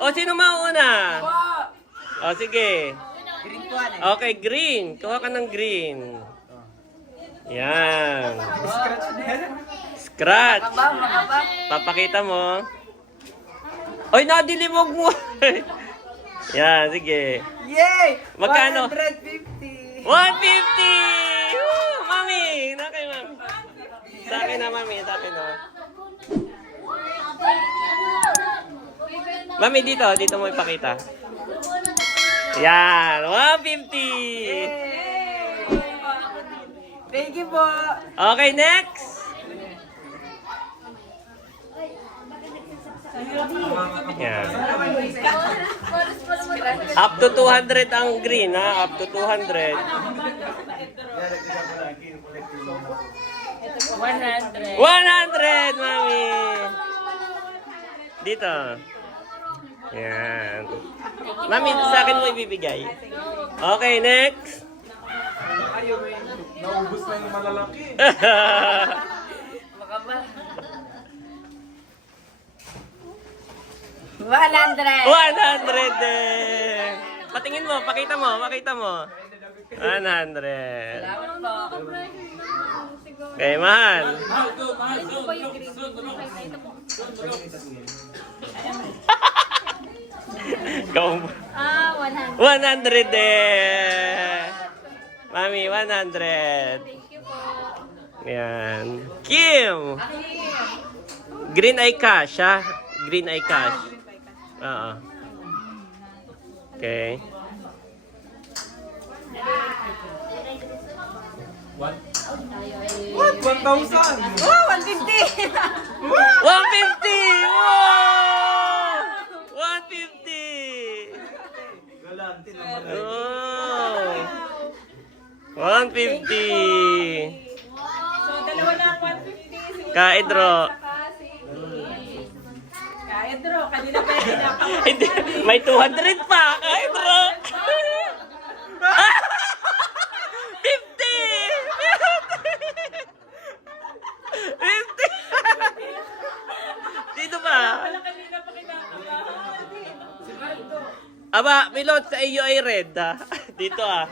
O, sino mauna? O, sige. Green ko ano. Okay, green. Kuha ka ng green. Yan. Scratch. Papakita mo. Oy, nadilimog mo. Yan, sige. Yay! Magkano? 150! 150! Woo! Mami! Na kay mami. Sa akin na, mami. Sa akin na. Mami, dito. Dito mo ipakita. Yan. 150! Thank you po! Okay, next. Yan. Up to 200 ang green, ha? Up to 200. 100. 100, mami! Dito. Yan. Mami, sa akin mo ibibigay. Okay, next. Naubos na yung malalaki. Baka ba? 100! 100 din! Patingin mo, pakita mo, pakita mo. 100. Okay, mahal. Ikaw. 100 din! Mami, 100. Yan. Kim! Green eye cash, ha? Green eye cash. Oo. Okay. What? 1,000! Oh, 150! 150! Wow! 150! Galante naman. Oh! 150! So, dalawa na ang 150. Kaedro. Kaedro, kanina pa yung pinapakain. Hindi, may 200 pa. Kaedro. 50! Dito ba? Kanina pa kinakabahan. Aba, Milot, sa iyo ay red, ha? Dito, ah.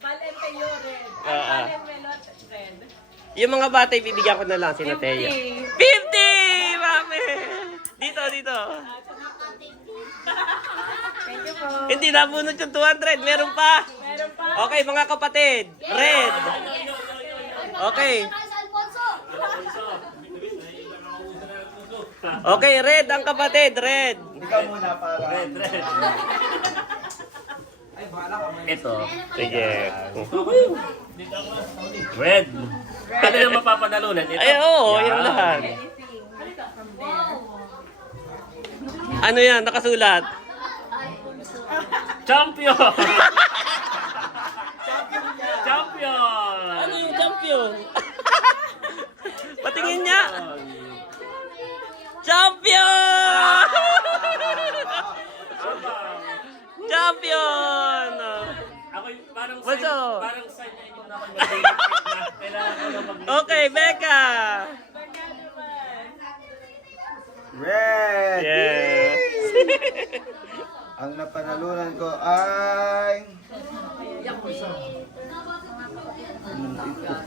Valente yung red. Oo. Melot, red. Yung mga bata, ibibigyan ko na lang si Nateya. 50! Mami! Dito, dito. Thank you po. Hindi nabunod yung 200. Meron pa. Meron pa. Okay, mga kapatid. Red. Okay. Okay, red ang kapatid. Red. Ikaw muna para. Red. Ito. Sige. Red. Ano yung mapapanalunan? Ito. Ay, oo. Yung lahat. Ano yan? Nakasulat. Champion! Champion! Ano yung champion? Patingin niya. Champion! Champion! Ako yung parang What's sign, up? parang sign na ikaw na ako mag-benefit na. Kailangan ko na mag-benefit. Okay, Becca! Red! Yes! Ang napanalunan ko ay...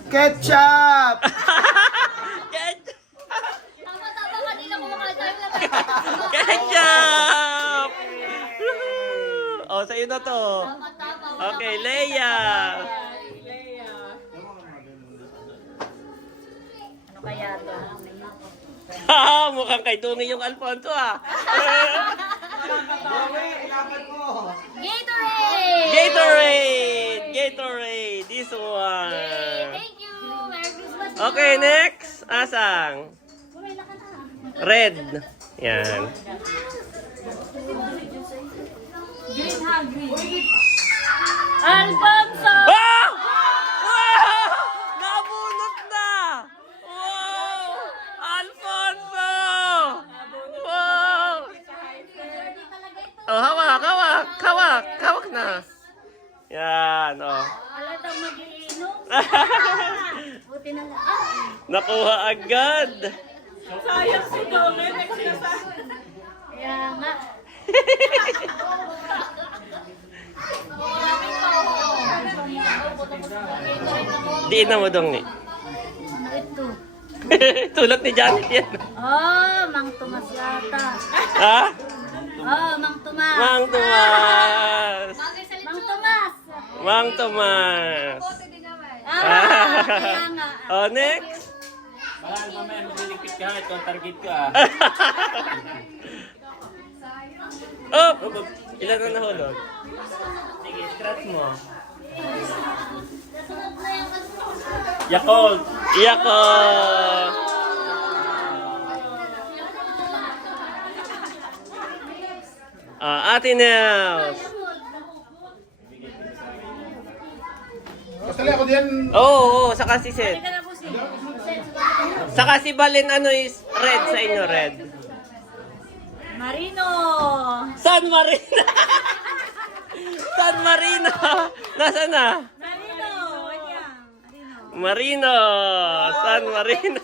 Ketchup! Ketchup! Oh, sa'yo na to. Okay, Leia. Ano kaya to? Ha, mukhang kay Tungi yung Alfonso, ah. Gatorade! Gatorade! Gatorade! This one. Thank you! Merry Christmas! Okay, next. Asang? Red. Yan. Green ha, green. Alfonso! Wow! Wow! Nabunot na! Wow! Alfonso! Wow! Oh, hawak, hawak, hawak, hawak na. Yan, oh. Alatang mag-iinom. Buti na lang. Nakuha agad. Sayang si Dome, nagsasabi. Kaya nga. Diin na mo dong ni. Ano ito? Tulad ni Janet yan. Oh, Mang Tomas yata. Ha? Oh, Mang Tomas. Mang Tomas. Mang Tomas. Mang Tomas. Kaya nga. Oh, next. Mahal, mamaya magliligpit ka. Ito ang target ko ah. Oh, ilan na nahulog? Sige, scratch mo. Yakult. Iyak ko. Ate Nels. Kasali ako diyan. Oo, saka si Seth. Saka si Balen, ano is red sa inyo, red. Marino. San Marino! San Marino! Nasaan na? Marino. Ayan. Marino! San Marino!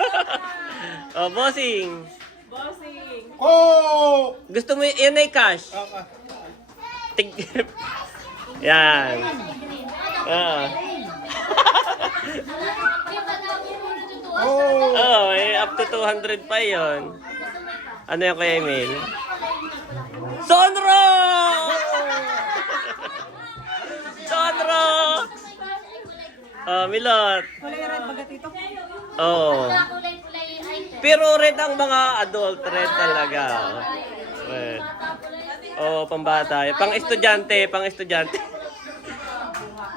Oh, bossing. Bossing. Oh! Gusto mo yan ay cash? Tig... Yan. Ah. Oh! Oh, may up to 200 pa yon. Ano yung kaya email? Sonrox! Sonrox! Oh, Milot. Kulay red bagat ito. Oh. Kulay-kulay item. Pero red ang mga adult, red talaga. Oh. Red. Oh, pambata. Pang estudyante, pang estudyante.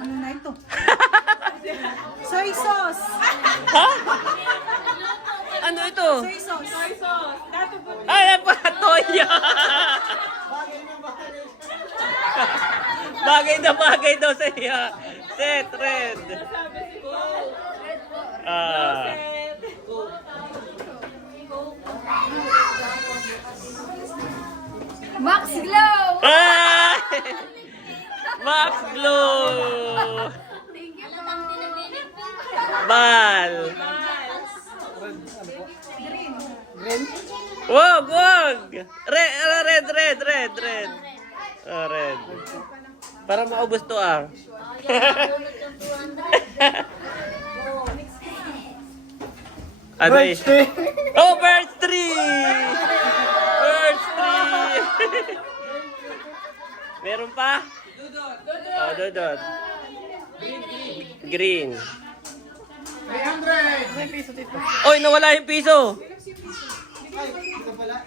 Ano na ito? Soy sauce. Ha? Ano ito? Soy sauce. Soy sauce. Dato po. Ay, pa, toyo. Bagay daw sa iya. Set, red. Ah. Max Glow. Ay! Max Blue. Bal. Wag, wag. Red. Oh, red. Para maubos to ah. Ano eh? Oh, birds tree! Birds tree! Meron pa? Oh, dudot. Green. 300! Oy, nawala yung piso!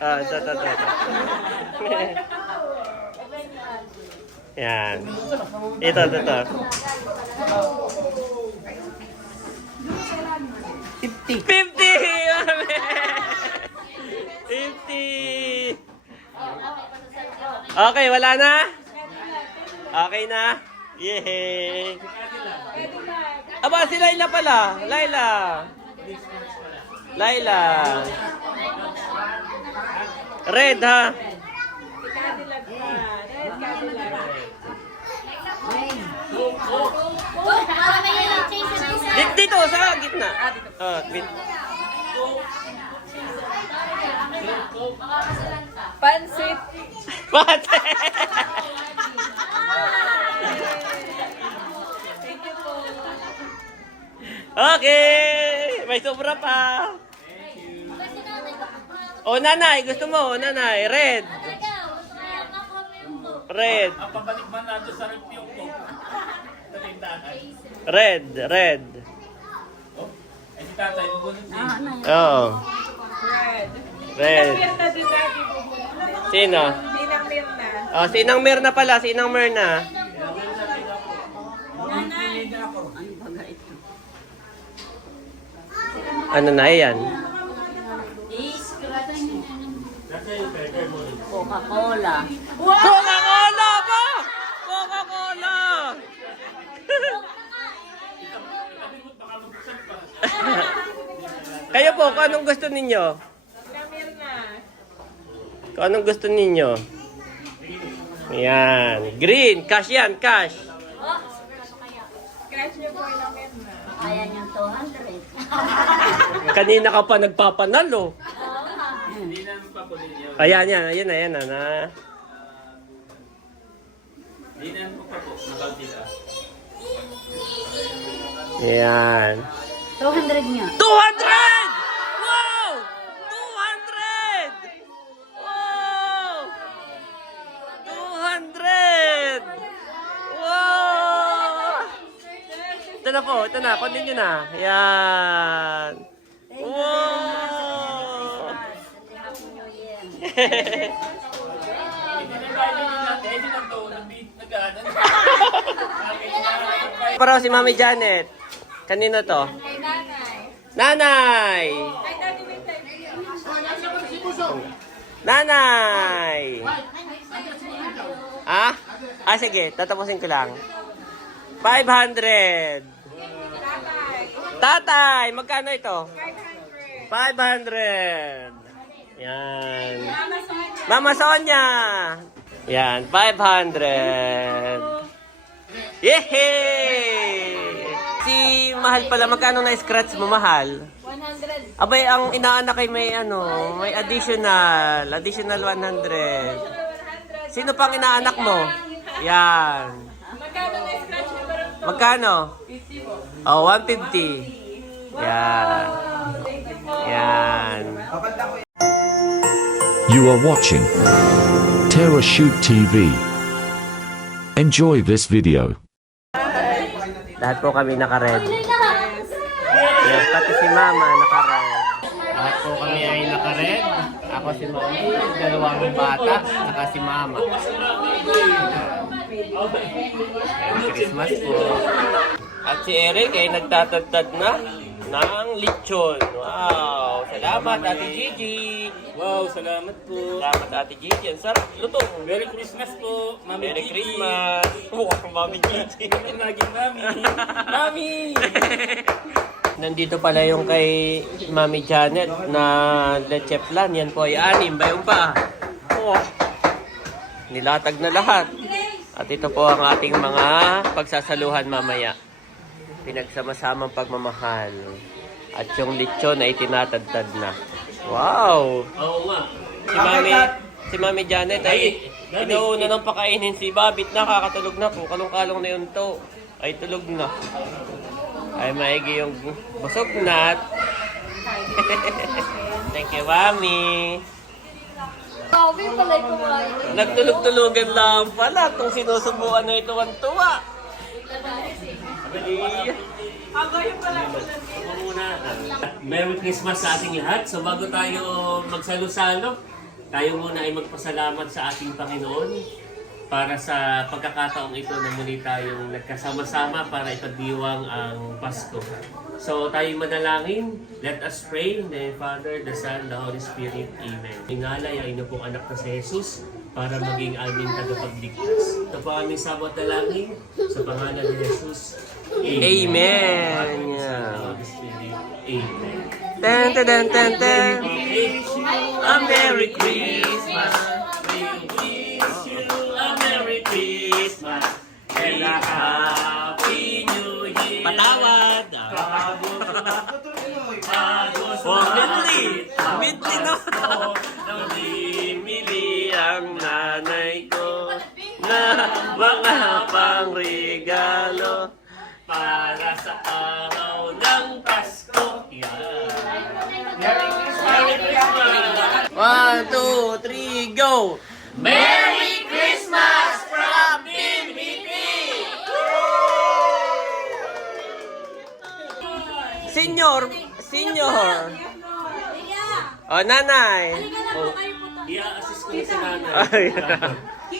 Ah, ito. Yan. Ito. 50! 50! Okay, wala na? Okay na? Yay! Aba, si Laila pala. Laila. Red, ha? Cadillac pa. Red Cadillac. Dito, sa gitna. Oh, Pansit. Pate! Okay! May sobra pa. O, nanay. Gusto mo? Nanay. Red. Red. Ang pabalik man natin sa review ko. Sa tindahan. Red. Oh, ay si tatay, bubunod din. Oo. Red. Red. Mirna din dati. Sino? Sinang Mirna. Oh, sinang Mirna pala. Sinang Mirna. Ano na yan? Coca-Cola. Coca-Cola ba? Coca-Cola! Kayo po, kung anong gusto ninyo? Sinang Mirna. Kung anong gusto ninyo? Yan. Green. Cash yan. Cash. Scratch niyo po yung Mirna. Kaya niyang 200. Kanina ka pa nagpapanalo. Hindi na Ayan, ayan na. Ayan. 200 niya. 200! Wow! 200! Wow! 200! Wow! Ito na po, ito na. Continue na. Ayan. Wow! Pero si Mami Janet. Kanino to? Kay nanay. Nanay! Kay daddy may Nanay! Ah? Ah, sige. Tatapusin ko lang. 500! Tatay! Magkano ito? 500! Yan. Mama Sonia! Yan, 500! Yehey! Si Mahal pala, magkano na-scratch mo, Mahal? 100. Abay, ang inaanak ay may may additional 100. Sino pang inaanak mo? Yan. Magkano na scratch mo ba rin to? Magkano? 50 po. Oh, 150. Yan. Yan. You are watching Terra Shoot TV. Enjoy this video. Lahat po kami naka-red. Yes, pati si Mama naka-red. Lahat po kami ay naka-red. Ako si Mami, dalawang bata, saka si Mama. Merry Christmas po. At si Eric ay nagtatagtad na ng lechon. Wow! Salamat, Ate Gigi. Wow, salamat po. Salamat, Ate Gigi. Ang sarap. Lutong. Merry Christmas po, Mami Merry Gigi. Christmas. Wow, Mami Gigi. Laging Mami. Mami! Nandito pala yung kay Mami Janet na leche flan. Yan po ay 6. Bayong pa. Oh. Nilatag na lahat. At ito po ang ating mga pagsasaluhan mamaya. Pinagsama-samang pagmamahal. At yung lechon ay tinatadtad na. Wow! Oo nga. Si Mami Janet ay inuuna ng pakainin si Babit na kakatulog na po. Kalong-kalong na yun to. Ay tulog na. Ay maigi yung busog na. Thank you, Mami. Sabi pala kumain. Nagtulog-tulugan lang pala. Itong sinusubukan na ito ang tuwa. Merry Christmas sa ating lahat. So bago tayo magsalo-salo, tayo muna ay magpasalamat sa ating Panginoon para sa pagkakataong ito na muli tayong nagkasama-sama para ipagdiwang ang Pasko. So tayo manalangin. Let us pray in the Father, the Son, the Holy Spirit. Amen. Ingalay ay ino pong anak na si Jesus para maging aming tagapagligtas. Ito po aming sabot na langin sa pangalan ni Jesus. Amen. Holy Spirit. Amen. Ten, ten, ten, ten, ten. A Merry Christmas. We wish you a Merry Christmas and a Happy New Year. Patawad. Oh, Midli no. Namimili ang nanay ko na mga pangregalo Para sa araw ng Pasko. Yan. Merry Christmas. 1, 2, 3, go! Merry Christmas from PBB! Senior. Oh, nanay. I-assist ko na si nanay. Ay.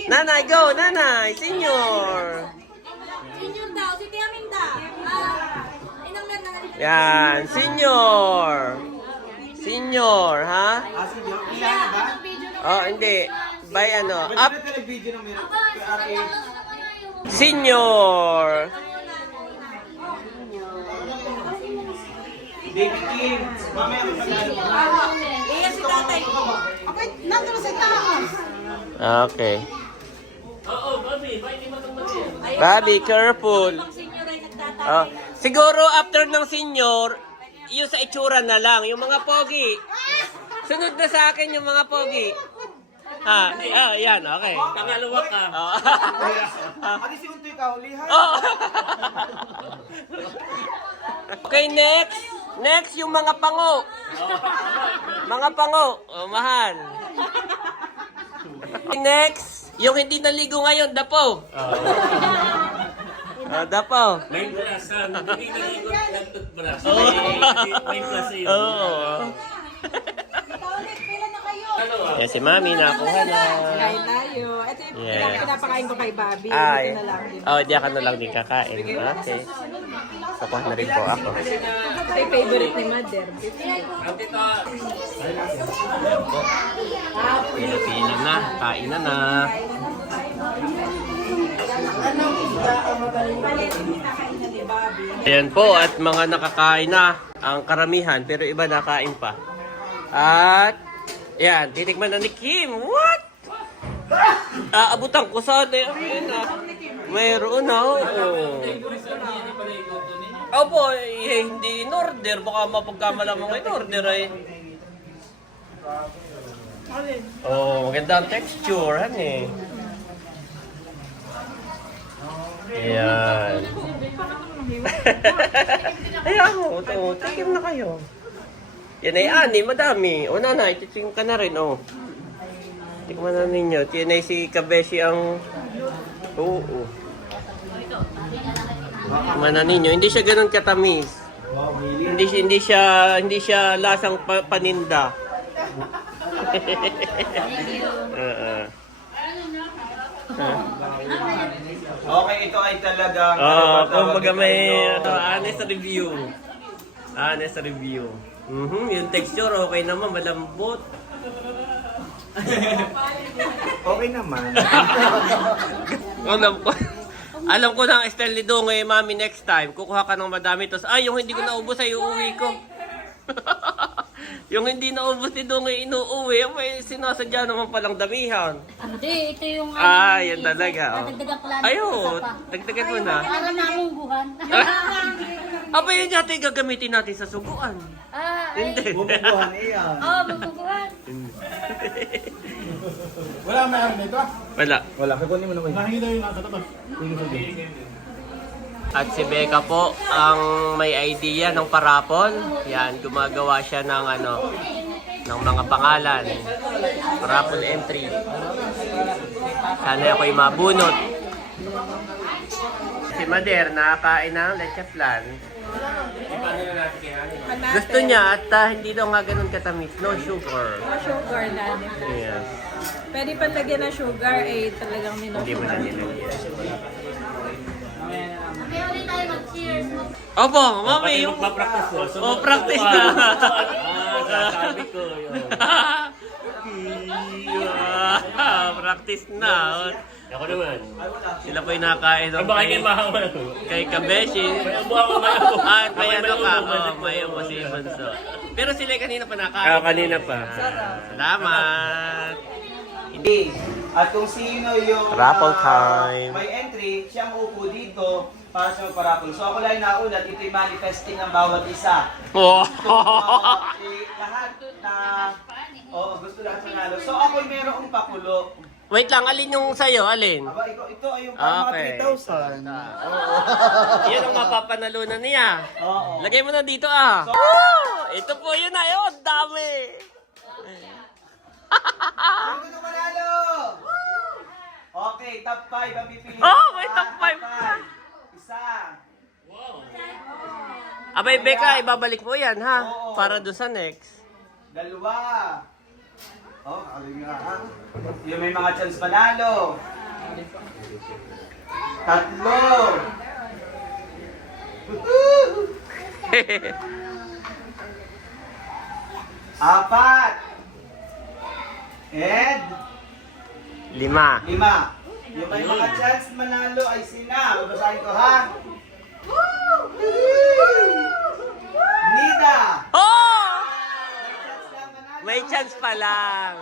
Nanay, go, nanay. Senior. Senior daw, si Tia Minda. Inang na Yan, senior, ha? Oh, hindi. By up. Senior. Iya si tatay. Okay, nandun sa taas. Okay. Oo, Bobby. Bakit di matang-matang? Bobby, careful. senior ay nagtatay. Oh, siguro after ng senior, yung sa itsura na lang, yung mga pogi. Sunod na sa akin yung mga pogi. Yan, okay. Pangalawa ka. Oh. Ate si Untoy ka, hulihan. Oh. Okay, next. Next, yung mga pango. Mga pango. Oh, mahal. Next, yung hindi naligo ngayon, dapo. Dapo. May plus, hindi naligot ng toothbrush. May plus sa'yo. Oo. Yan si Mami, nakuha na. Kain tayo. Ito yung Yes. pinapakain ko kay Bobby. Ay. Ito na lang din. Oh, diyan ka na lang din kakain. Okay. Kukuha na rin po ako. Ito yung favorite ni Mother. Ang tito, Pila-pila na. Kain na na. Ayan po, at mga nakakain na ang karamihan, pero iba nakain pa. At, ayan, titikman na ni Kim. What? Abutan ko sa atin. Ayan na. Mayroon na, oo. Opo, hindi in order. Baka mapagkamalamang in order ay. Oh, maganda ang texture, han eh. Ayan. Ayan mo, tikim na kayo. Yan ay ani, madami. O nanay, tikim ka na rin, oh. Tikman na ninyo. Yan ay si Kabeshi ang... Oo. Tikman na ninyo. Hindi siya ganun katamis. Hindi siya lasang paninda. Okay, ito ay talagang... Kumbaga may honest review. Honest review. Yung texture okay naman, malambot. Okay naman. Alam ko na ang style ni Dongay, Mami, next time. Kukuha ka ng madami. Tapos, yung hindi ko naubos ay uuwi ko. Yung hindi naubos ni Dongay, inuuwi. May sinasadya naman palang damihan. Hindi, ito yung... Yan talaga. Dagdagan ko lang. Ayo, dagdagan mo na. Para mamungguhan. Aba, yun natin gagamitin natin sa suguan. Hindi. Bumubuhan iyan. Oo, mamungguhan. Wala may ano nito ah. Wala. Wala, kukunin mo naman. Nakikita yung nasa tapas. At si Becca po ang may idea ng parapon. Yan, gumagawa siya ng ng mga pangalan. Parapon entry. Sana ako'y mabunot. Si Mader nakakain ng leche flan. Gusto niya at hindi daw nga ganun katamis. No sugar. No sugar na. Yes. Pwede pa lagyan ng sugar, talagang Hindi mo na nilagyan. May ulit tayo mag-cheers. Opo, Mami, yung... magpa-practice ko. Oh, practice na. Sasabi ko yun. Practice na. Ako naman. Sila po yung nakain Ay, baka kayo mahawa. kay Kabeshi. May ubo ako, may ubo. At may ano ka, may ubo si Bunso. Pero sila kanina pa nakain. Kanina pa. Salamat. At kung sino yung Raffle time. may entry, siyang upo dito para sa magpa-raffle. So ako lang nauna, ito'y manifesting ng bawat isa. Oh. Lahat na gusto lahat manalo. So ako'y merong pakulo. Wait lang, alin yung sa'yo? Alin? Aba, ito ay yung pang Okay. mga 3,000. Yan ang mapapanalunan niya. Oo. Lagay mo na dito ah. Woo! Ito po yun na yun. Dami. Ang gusto manalo! Okay, top 5 ang pipili. Oh, may top 5. Isa. Abay, Becca, ibabalik mo yan ha. Oo. Para doon sa next. Dalawa. Alin nga ha? Yung may mga chance manalo. Tatlo. Apat. And 5. 5. Yung may mga chance manalo ay sina. Babasahin ko ha. Nida. Oh! Chance lang manalo. May chance pa lang.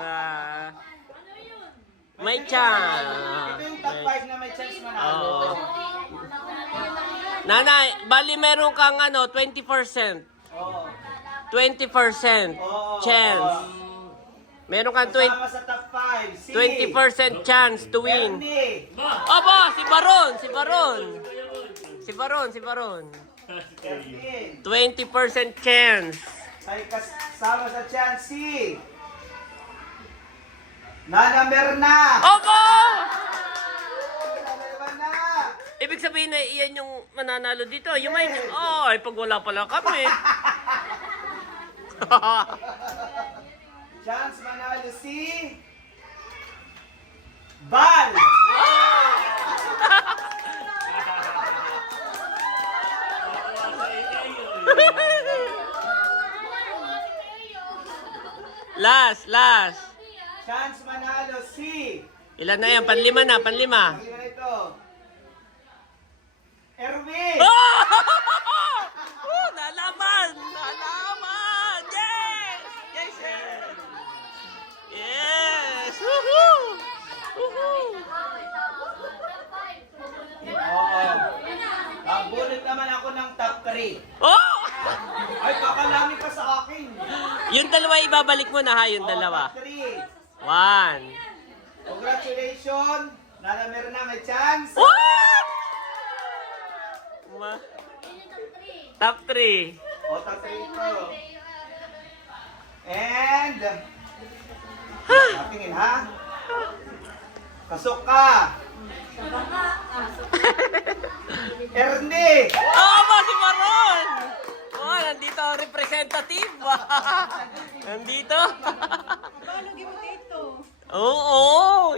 May chance. Ito yung top 5 na may chance manalo. Oo. Nanay, bali meron kang 20%. Oo. 20% chance. Meron kang Kasama sa top 5. Si 20% chance to win. Ernie. Aba, si Baron, si Baron. Si Baron, si Baron. Ernie. 20% chance. Ay kasama sa chance si Nana Merna. Aba! Nana Merna. Ibig sabihin na iyan yung mananalo dito. Yung may, ay, pag wala pala kami. Chance manalo si Bal. Last. Chance manalo si Ilan na yan? Panlima na, panlima. Ano na ito? Erwin. Oh! Nalaman! Nalaman! Yes! Yes! Yes! Woohoo! Woohoo! Oo. Bunot naman ako ng top 3. Oh! Ay, kakalami pa sa akin. Yung dalawa ibabalik mo na ha, yung dalawa. Top 3. 1. Congratulations. Nana Merna, may chance. What? Top 3. O, top 3 ito. And, tingin ha. Pasok ka. Ernie. ba si Maron? Oh, nandito ang representative. Nandito. Paano give dito? Oo.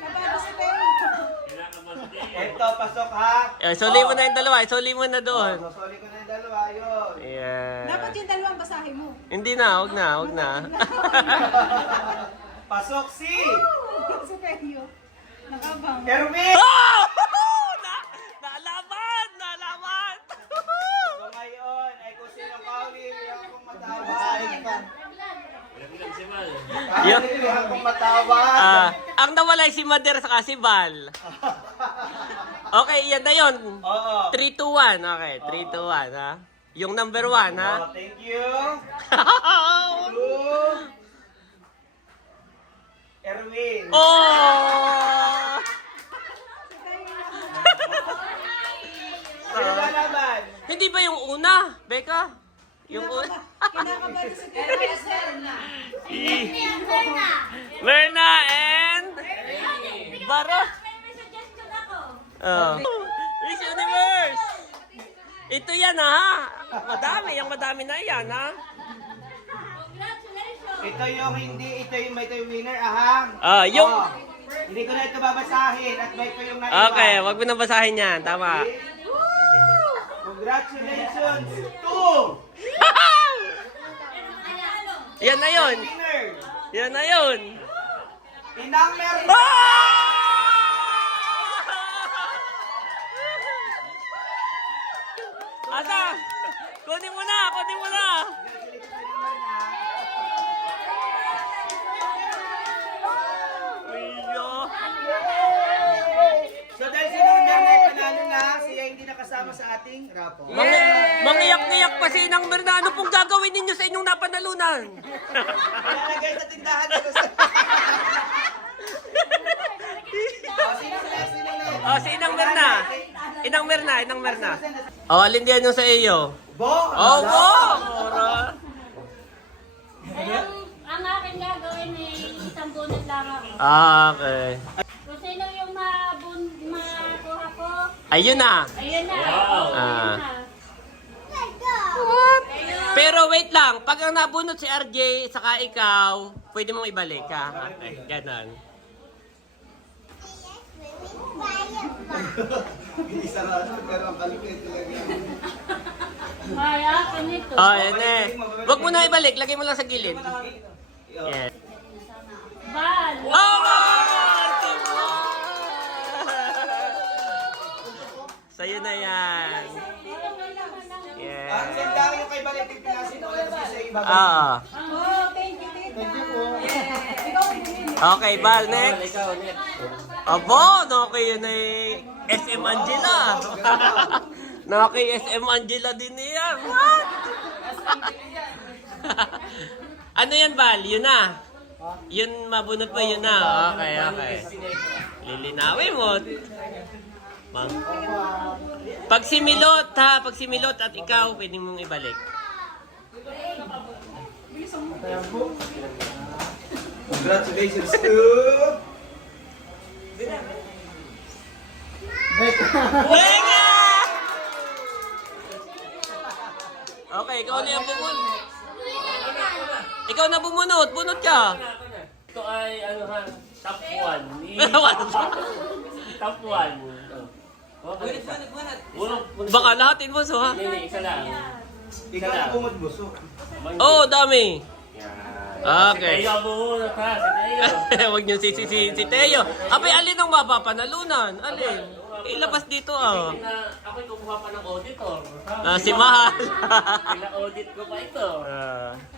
Nabalo si Teo. Ito, pasok ha. Suli mo na yung dalawa. Suli mo na doon. Sosoli ko na yung dalawa. Yun. Yeah. Dapat yung dalawang basahin mo. Hindi na, huwag na. Pasok si Si Teo. Nakabang. Erwin. Oh! Naalaman! So ngayon, ay kung sino kauli, akong matawag. Kauli, akong matawag. Ang nawalay si Mader sa si Val. Okay, yan na yun. Oo. 3, 2, 1. Okay, 3, 2, 1, ha? Yung number 1, ha? Oh, thank you. Erwin. Oh! Sino ba naman? Hindi ba yung una, Becca? Yung una? Kinakabahan si Teo. Merna and... Baro. May suggestion ako. Oh. Miss Universe! Ito yan, ha? Madami. Yung madami na yan, ha? Congratulations. Ito yung may winner, ahang. Yung... Oh, hindi ko na ito babasahin at may ko yung naiwan. Okay, wag mo na basahin yan. Tama. Congratulations to Yan na yun. winner, Yan na yun. Inang Merna. Asa? Kunin mo na. Iyo. So dahil si Inang Merna ay panalo na, siya hindi nakasama sa ating rapo. Mangiyak-ngiyak pa si Inang Merna. Ano pong gagawin ninyo sa inyong napanalunan? Ilalagay sa tindahan dito sa... Si Inang Merna. Inang Merna. Alin diyan yung sa iyo? Bo! Bo! Ang akin gagawin ay isang bunot lang ako. Okay. Kung sino yung makuha ko, Ayun na. ayun na. Ah. Ayun na. Pero wait lang, pag ang nabunot si RJ saka ikaw, pwede mong ibalik ha. Okay, ganon. Ay, akin ito. Oh, yan eh. Huwag mo na ibalik, lagay mo lang sa gilid. Yes. Bal. Sa'yo na yan. Ang Yes. sandali yung kay Valentin Pinasin ko lang sa iba. Ah. Oh, thank you, Tito. Thank you po. Ikaw ang bumili. Okay, Val, next. Abo, okay yun eh. SM Angela. Naki SM Angela din niya. What? Ano yan, Val? Yun na. Yun, mabunot pa yun na. Okay. Lilinawin mo. Pag similot, ha? Pag similot at ikaw, pwede mong ibalik. Congratulations to... Venga! Okay, ikaw na yung bumunot. Ikaw na bumunot. Bunot ka. Ito ay ano ha, top 1. Top 1. Okay. Baka lahatin mo, so ha? Hindi, isa lang. Ikaw ang bumod buso. Oo, dami. Okay. Si Teo bumunot ha, si Teo. Huwag niyo si Teo. Abay, alin ang mapapanalunan? Alin? Ilabas dito ah. Ako'y kumuha pa ng auditor. Si Mahal. Pina-audit ko pa ito.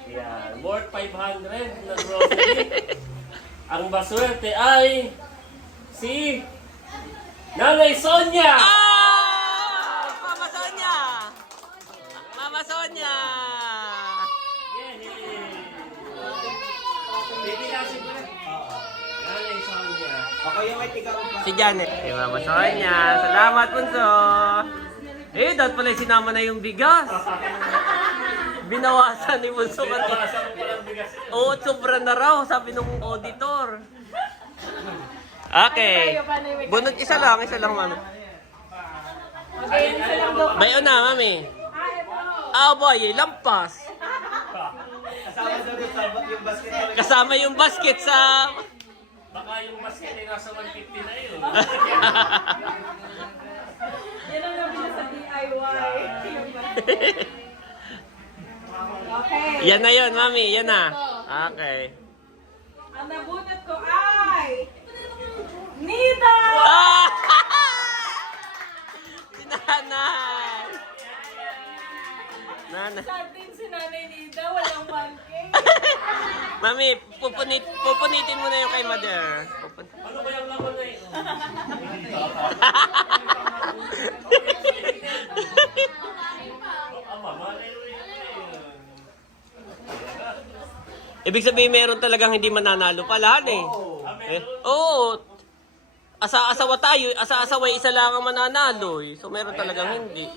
Yan, worth 500 na grocery. Ang baswerte ay si Nanay Sonia! Mama Sonia! Mama Sonia! Bibigasin ko na. Nanay Sonia. Ako yung may tigaw pa. Si Janet. Si Mama Sonia. Salamat, Punso. Dapat pala sinama na yung bigas. Binawasan ni Punso. Binawasan ko palang bigas. Oo, sobra na raw, sabi nung auditor. Okay. Bunot isa lang, mami. Bayo na, mami. Ah, boy, lampas. Kasama daw doon sa yung basket na Kasama yung basket sa... Baka yung basket ay nasa 150 na yun. Yan ang nabili sa DIY. Okay. Yan na yun, mami. Yan na. Okay. Ang nabunot ko ay... Nita! Ah! Si Nanay. Nanay. Sabi si Nanay Nida, walang 1K. Mami, pupunitin mo na yung kay Mother. Ano ba yung laman na yun? Ibig sabihin meron talagang hindi mananalo pala, eh. Oo. Asa-asawa tayo, asa-asaway isa lang ang mananalo, eh. So meron talagang hindi.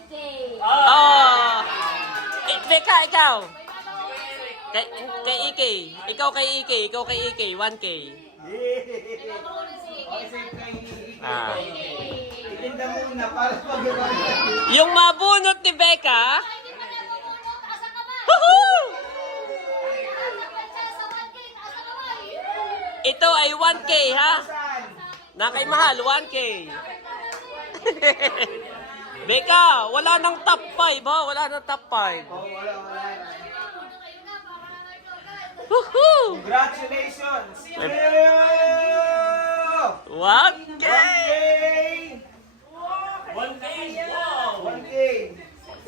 Beka, ikaw. Kay EK. Ikaw kay EK, 1K. Ah. itinda muna para magawa. Yung mabunot ni Becca. Woohoo! Ito ay 1K, ha? Na kay Mahal, 1K. Becca, wala nang top 5, ha? Wala nang top 5. Wala. Woohoo! Congratulations! 1K! 1K! Wow! 1K!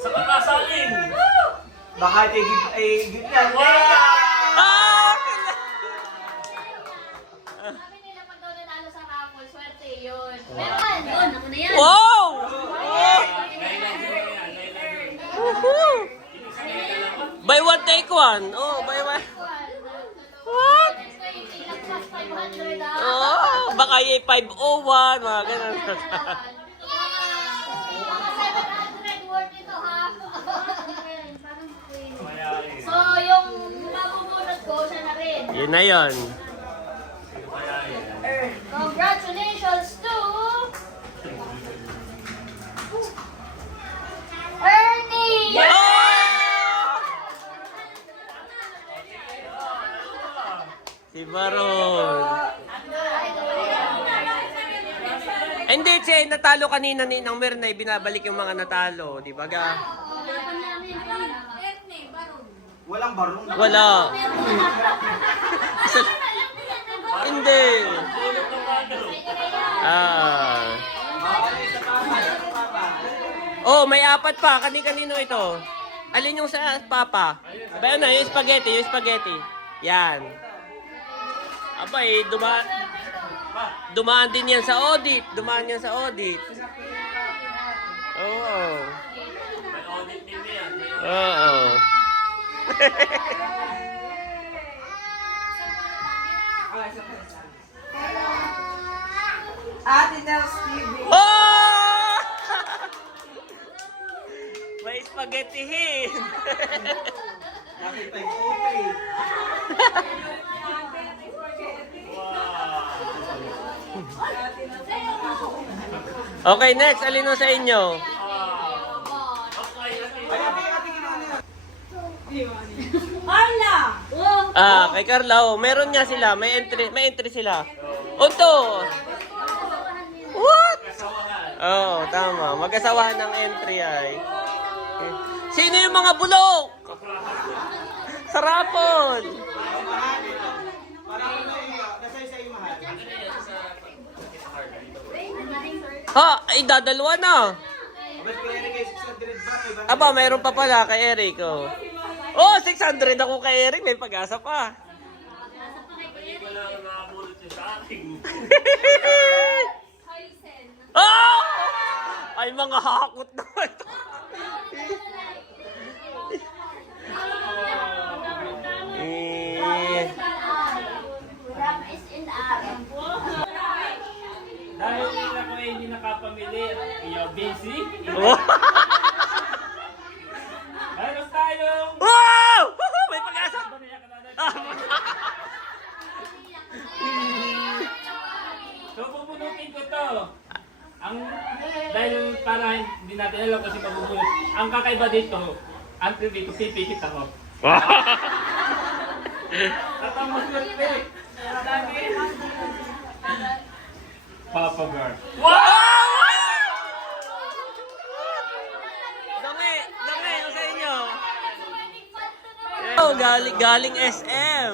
Sa kakasalin! Baka ito give na. Ah! Sabi nila pag daw nanalo sa raffle, swerte yun. Pero doon, ako na yan. Wow! Woohoo! Buy one, take one. Oh, buy one. What? Next na yung ilagpas 500 Oh, baka yung 501, mga ganun. Mga 700 worth ito ha. So yung mabubunot ko, siya na rin. Yun na yun. Congratulations to Ernie! Oh! Si Baron. Hindi, Che, natalo kanina ni Nang Mernay, binabalik yung mga natalo, di ba ga? Walang barong. Wala. Hindi. Oh, may apat pa. Kanino ito? Alin yung sa papa? Bayo na, yung spaghetti. Yan. Abay, dumaan din yan sa audit. Oo. May audit din yan. Oo. Ate Nels TV. Oh! May spaghettihin. Nakita yung puti. Okay, next. Alino sa inyo? Ay, ate, ginana. Hala! Kay Carla, meron nga sila. May entry sila. Oto! What? Oo, tama. Mag-asawahan ng entry ay. Sino yung mga bulok? Sarapon! Parang ano iyo, nasa isa yung mahal. Ha, ay dadalwa na. Mas kaya rin kayo 600 ba? May bang- Aba, mayroon pa pala kay Eric. Oh, 600 ako kay Eric. May pag-asa pa. Wala ka nakabulot siya sa akin. Oh! Ay, mga hakot naman. Eh, Dahil ako ay hindi nakapamili, iyo busy. oh. Meron tayong... Wow! May pag-asa. So, pupunutin ko to. Dahil para hindi natin alam kasi pabubunot. Ang kakaiba dito, until dito, pipikit ako. Tatamos ko rin. Papa Bear. Dami, yung sa inyo. Oh, galing SM.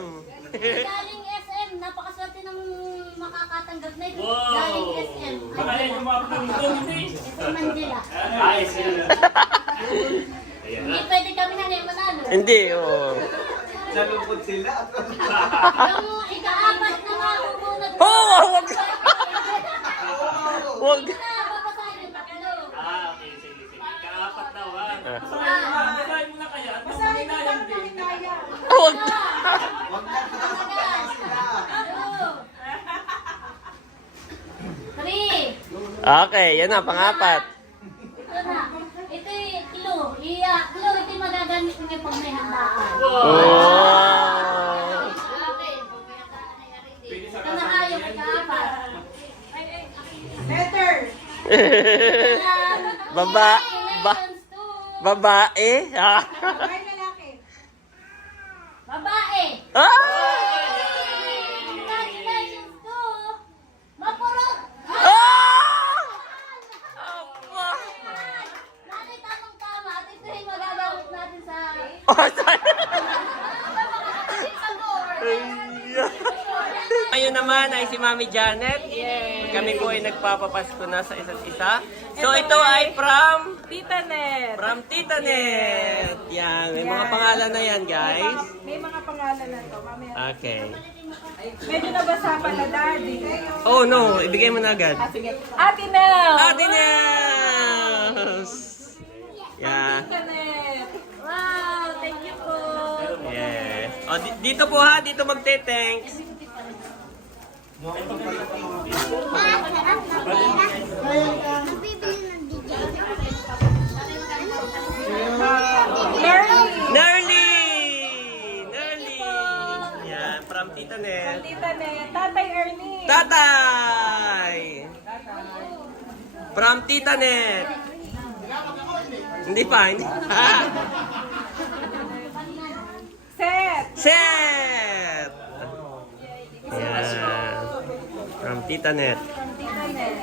Galing SM, napakaswerte ng makakatanggap na ito. Wow! Galing SM. Baka yan yung mga hindi. SM Manila. Ayos yun. Ayan Hindi na. pwede kami na ngayon manalo. Hindi, oh. Nalungkot sila. Yung ika-apat na makakubunod. Oh, wag. Wag. Napapasahin yung tatlo. Okay, sige. Kaapat na ba? Ah. Basahin mo na kaya. At nung hinayang din. Wag. Wag na sila. Three. Okay, yan na, pang-apat. Ito na. Ito yung clue. Clue, ito yung magagamit mo pag may handaan. Oh. Ito na kayo, ika-apat. Letter. Congratulations to Babae. Ah. Babae lalaki. babae. Ah! Congratulations to Mapurot. Ah! Nanay, tamang-tama. At ito yung magagamit natin sa... Oh, sorry. Ngayon naman ay si Mami Janet. Kami po ay nagpapapasko na sa isa't isa. So ito ay from Tita Net. Tita Net. Yan, may mga pangalan na yan, guys. May mga pangalan na to. Mamaya. Okay. Medyo nabasa pa na, Daddy. Oh no, ibigay mo na agad. Sige. Ate Nel. Ate Nels! Yeah. Tita Net. Wow, thank you po. Yes. Oh, dito po ha, dito magte-thanks. Nerly! Yan, from Tita Net. Tita Net. Tatay Ernie. Tatay! From Tita Net. Hindi pa. Set. Set! Yan. From Tita Net. Tita Net.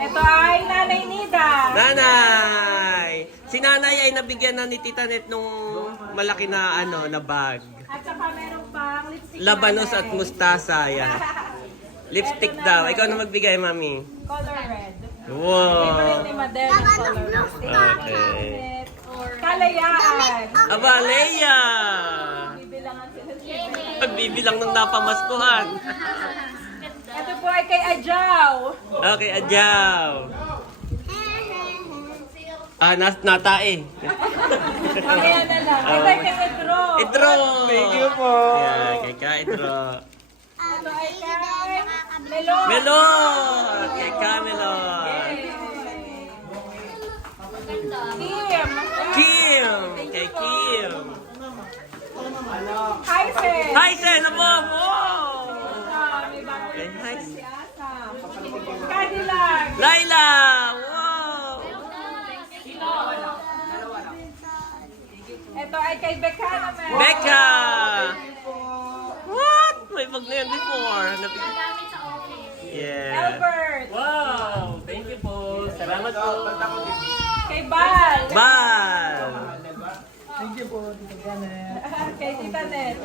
Ito ay Nanay Nida. Nanay! Si Nanay ay nabigyan na ni Tita Net nung malaki na na bag. At saka meron pang lipstick. Labanos at Nanay. mustasa, yan. Lipstick daw. Ikaw na magbigay, Mami. Color red. Wow! Favorite ni Madel ng color red. Okay. Kalayaan. Aba, Leia! Bibilangan sila. Pagbibilang ng napamaskuhan. Ito po ay kay Ajaw. Okay, Adjaw. Natae. Mamaya na lang. Ito ay kay Pedro. Idro! Thank you po. Yan, kay Ka Idro. Ito ay kay Melon. Melon! Kay Camelon. Kim. Kim! Kay Kim. Hysen. Hysen! Abo! Wow! May bagong Kay Hysen. si Asam. Cadillac. Laila! Wow! Ito ay kay Becca naman. Becca! What? May bag na yan before. Gamit sa office. Yeah. Albert. Wow! Thank you po. Salamat po. Kay Bal. Bal! Kay Tita Net.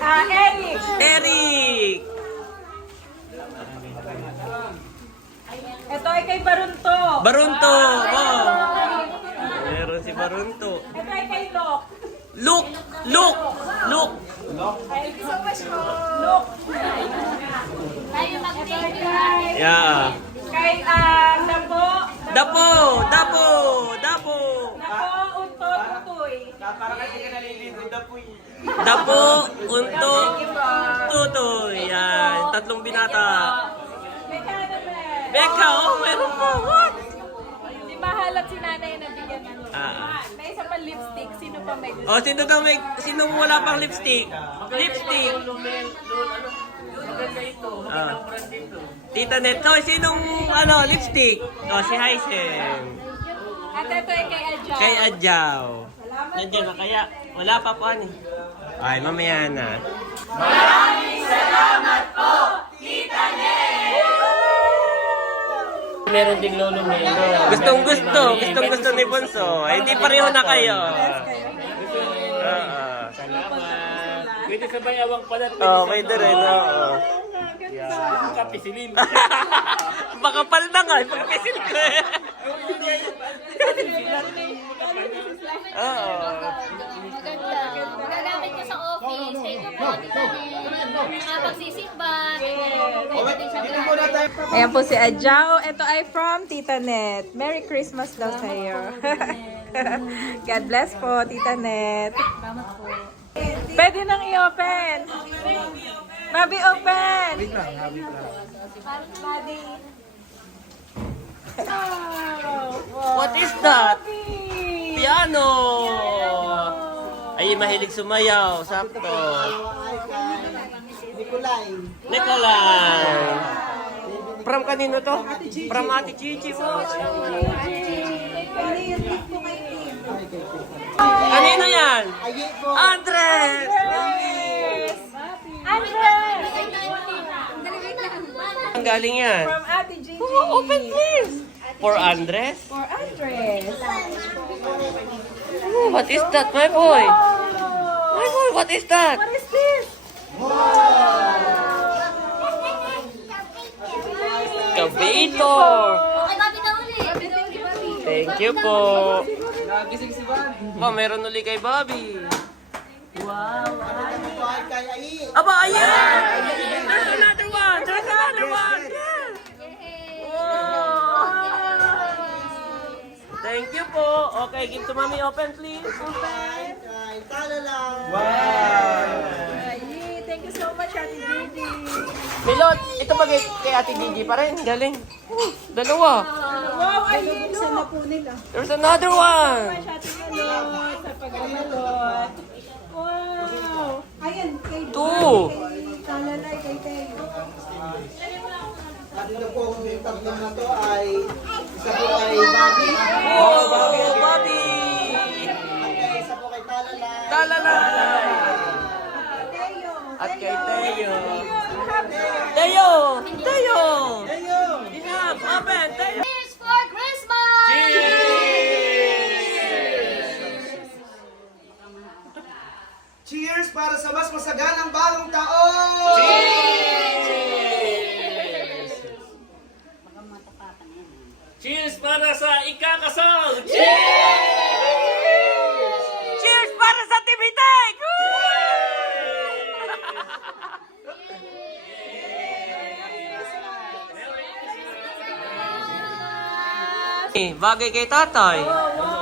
Eric. Eric! Ito ay kay Barunto. Barunto! Wow! Meron si Barunto. Ito ay kay Lok. Look! Look! Look! Thank you so much po. Lok. Tayo mag-thank you. Yeah. Kay Dapo. Dapo! Dapo! Dapo! Dapo, Unto, Tutoy. Para kasi ka naliligo na po eh. Dapo! Unto! Tutoy! Yan. Tatlong binata. Becca naman. Becca! Oh, meron po! What? Si Mahal at si Nanay na bigyan ano. Ah. May isa pa lipstick. Sino pa may gusto? Oh, sino daw may... Sino wala pang lipstick? Lipstick! Maganda ito. Magandang brand dito. Tita Neto, sinong lipstick? Oh, si Hysen. At ito ay kay Adja. Kay Adjaw. Salamat Nandiyan na kaya? Wala pa po ani. Ay, mamaya na. Meron ding Lolo Melo. Gustong gusto ni Bonso. Ay, hindi pareho na kayo. Oo. Salamat. Pwede sabay awang pala. Oh, pwede rin. Oo. Kapisilin. Baka pal na nga, pagpisil ko eh. Oo. Maganda. Magagamit ko sa office. Kaya po, Tita Net. Nakapagsisimba. Pwede din siya gamit. Ayan po si Adjao. Ito ay from Tita Net. Merry Christmas daw sa iyo. God bless po, Tita Net. Salamat po. Pwede nang i-open. Bobby, open. Bobby. What is that? Bobby. Piano! Ay, mahilig sumayaw. Sakto. Nicolay. From kanino to? From Ate Chichi po. Kanino yan? Andres! Andres. Ang galing yan. From Ate Gigi. Open please! For Andres? For Andres. Oh, what is that, my boy? My boy, what is that? What is this? Kabitor! Okay, Bobby na ulit. Thank you po. Oh, meron uli kay Bobby. Aba, ayan! There's another one! There's another one! Yeah. Wow! Thank you po. Okay, give to mommy. Open, please. Open. Wow! Thank you so much, Ate Gigi. Milot, ito ba kay Ate Gigi pa rin? Galing. Dalawa. Wow, ayun. Buksan na po nila. There's another one. Ate Malot, sa pagkamalot. Wow. Ayan, kay Two. Talalay, kay Tayo. At ito po ang tatlong na to ay isa po ay Bobby. Oh, Bobby. At isa po kay Talalay. Talalay. Tayo. At kay Teo. Teo! Teo! Enough! Open! Teo! Cheers for Christmas! Cheers para sa mas masaganang bagong taon! Cheers para sa ikakasal! Cheers para sa Timitek! Bagay kay tatay. Wow,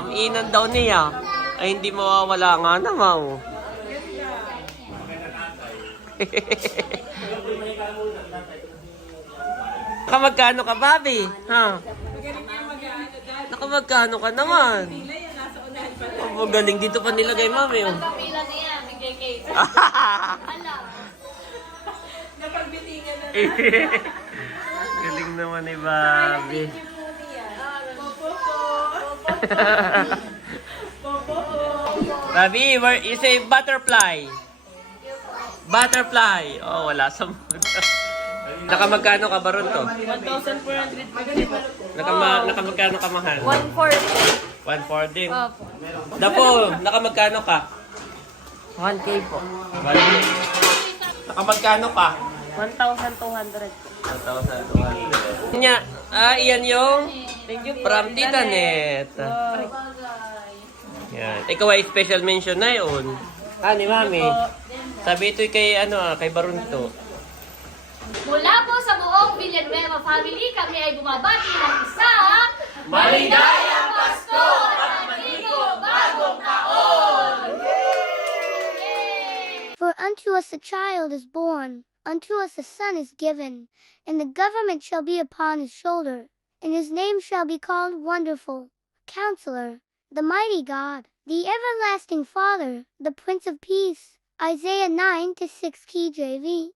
Ma'am Inan daw niya. Ay, hindi mawawala nga naman. Nakamagkano ka, Bobby? Ha? Nakamagkano ka naman? Oh, galing dito pa nilagay, Mami. Oh. Kapila niya, bigay case. Alam. Galing naman ni Bobby. Bobby, where you say butterfly? Butterfly. Oh, wala sa mood. Nakamagkano ka ba ron to? 1,450. Nakamagkano ka, mahal? 140. 1,400 din. Opo. Dapo, nakamagkano ka? 1K po. 1K. Nakamagkano ka? 1,200. 1,200. Nya, iyan yung from Tita Net. Yan. Ikaw ay special mention na yun. Ni Mami. Sabi ito kay, kay Barunto. Mula po sa buong Villanueva family, kami ay bumabati ng isa. Maligayang Pasko at Manigo Bagong Taon! For unto us a child is born, unto us a son is given, and the government shall be upon his shoulder, and his name shall be called Wonderful, Counselor, the Mighty God, the Everlasting Father, the Prince of Peace. Isaiah 9-6 KJV.